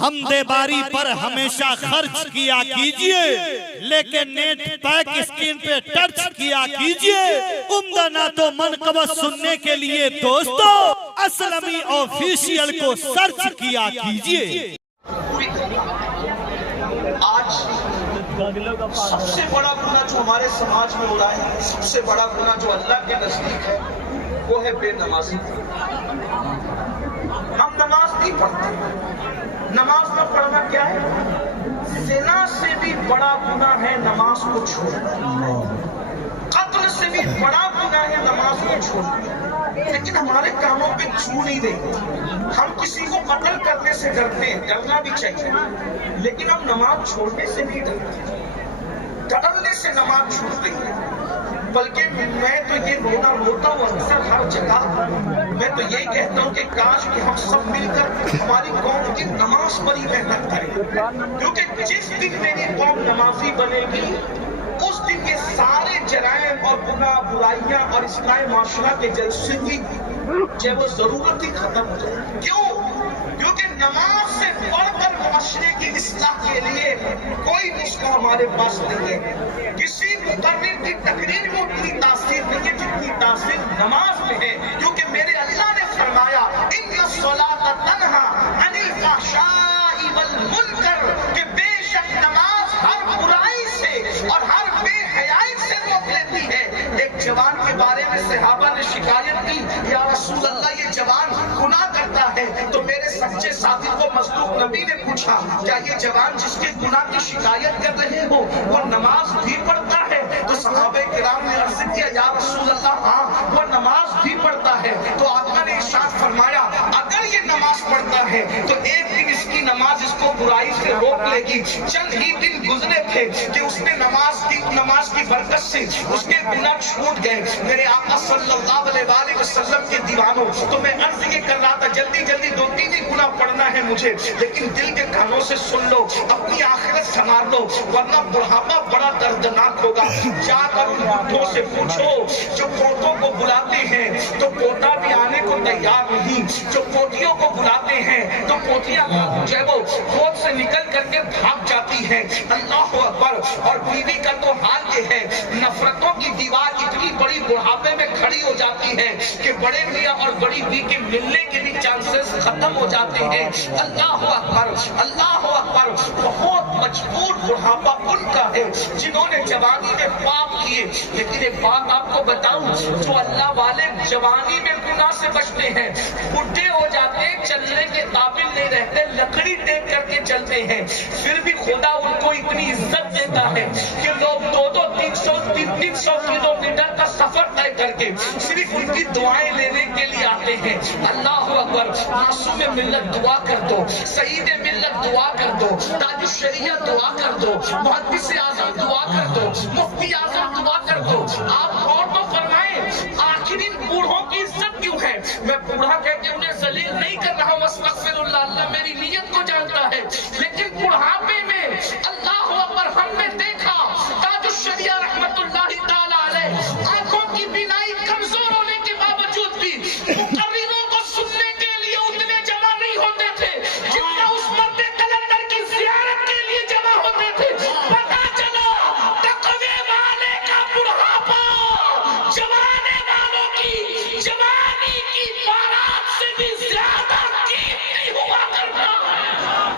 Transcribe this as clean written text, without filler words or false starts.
حمدِ باری پر ہمیشہ خرچ کیا کیجئے، لیکن نیٹ پیک اسکرین پہ ٹچ کیا کیجئے۔ عمدہ نعت و منقبت سننے کے لیے دوستو اسلمی آفیشیل کو سرچ کیا کیجئے۔ آج سب سے بڑا گناہ جو ہمارے سماج میں ہو رہا ہے، سب سے بڑا گناہ جو اللہ کے نزدیک ہے، وہ ہے بے نمازی۔ ہم نماز نہیں پڑھتے۔ نماز نہ پڑھنا کیا ہے؟ زنا سے بھی بڑا گناہ ہے نماز کو چھوڑنا، قتل سے بھی بڑا گناہ ہے نماز کو چھوڑنا، لیکن ہمارے کاموں پہ چھو نہیں رہی۔ ہم کسی کو قتل کرنے سے ڈرتے ہیں، ڈرنا بھی چاہیے، لیکن ہم نماز چھوڑنے سے نہیں ڈرتے، ڈرنے سے نماز چھوڑتے ہیں۔ بلکہ میں تو یہ رونا روتا ہوں اکثر ہر جگہ، میں تو یہ کہتا ہوں کہ کاش کہ ہم سب مل کر ہماری قوم کی نماز پر ہی محنت کریں، کیونکہ جس دن میری قوم نمازی بنے گی اس دن یہ سارے جرائم اور گناہ برائیاں اور اصلاح معاشرہ کے جلسے کی جو وہ ضرورت ہی ختم ہو جائے۔ کیوں؟ کیونکہ نماز سے بڑھ کر معاشرے کی اصلاح کے لیے کوئی نسخہ ہمارے پاس نہیں ہے۔ کسی مقرر کی تقریر میں اتنی تاثیر نہیں ہے جتنی تاثیر نماز میں ہے، کیونکہ میرے اللہ نے فرمایا ان الصلاۃ تنہی عن الفحشاء والمنکر، کہ بے شک نماز ہر برائی سے اور ہر بے حیائی سے روک لیتی ہے۔ ایک جوان کے بارے میں صحابہ نے شکایت کی، یا رسول اللہ یہ جوان گناہ کرتا ہے، تو میرے سچے ساتھی کو مصدوق نبی نے پوچھا کیا یہ جوان جس کے گناہ کی شکایت کر رہے ہو وہ نماز بھی پڑھتا ہے؟ تو صحابہ کرام نے عرض کیا یا رسول اللہ ہاں وہ نماز بھی پڑھتا ہے۔ تو آقا نے ارشاد فرمایا اگر یہ نماز پڑھتا ہے تو ایک دن اس کی نماز اس کو برائی سے روک لے گی۔ چند ہی دن گزرے تھے کہ اس نے نماز کی برکت سے اس کے گناہ چھوٹ گئے۔ میرے آقا صلی اللہ علیہ وآلہ وسلم کے دیوانوں، تو میں عرض یہ کر رہا تھا جلدی جلدی 2-3 ہی گناہ پڑھنا ہے مجھے، لیکن دل کے کانوں سے سن لو، اپنی آخرت سنوار لو، ورنہ بڑھاپا بڑا دردناک ہوگا۔ جا کر ان بڈھوں سے پوچھو جو پوتوں کو بلاتے ہیں تو پوتا بھی آنے کو تیار نہیں، جو پوتیوں کو بلاتے ہیں تو پوتیاں جو ہے وہ گود سے نکل کر کے بھاگ جاتی ہیں۔ اللہ اکبر۔ اور بیوی کا تو حال یہ ہے، نفرتوں کی دیوار اتنی بڑی بڑھاپے میں کھڑی ہو جاتی ہے کہ بڑے میاں اور بڑی بیوی کے ملنے کے بھی چانسز ختم ہو جاتے ہیں۔ اللہ اکبر، اللہ اکبر۔ بہت مجبور بڑھاپا ان کا ہے جنہوں نے جوانی میں پاپ کیے۔ لیکن ایک بات آپ کو بتاؤں، جو اللہ والے جوانی میں گناہ سے بچتے ہیں بڈھے ہو جاتے ہیں، چلنے کے قابل نہیں رہتے، لکڑی ٹیک کر کے چلتے ہیں، پھر بھی خدا ان کو اتنی عزت دیتا ہے کہ لوگ 200-300 کلومیٹر کا سفر طے کر کے صرف ان کی دعائیں لینے کے لیے آتے ہیں۔ اللہ اکبر۔ معصوم ملت دعا کر دو، سعید ملت دعا کر دو، تاج الشریعہ دعا کر دو، محدث اعظم دعا کر دو، مفتی اعظم دعا کر دو۔ آپ غور تو فرمائیں آخر ان بوڑھوں کی عزت کیوں ہے؟ میں بوڑھا کہہ کے انہیں ذلیل نہیں کر رہا ہوں، استغفر اللہ، اللہ میری نیت کو جانتا ہے،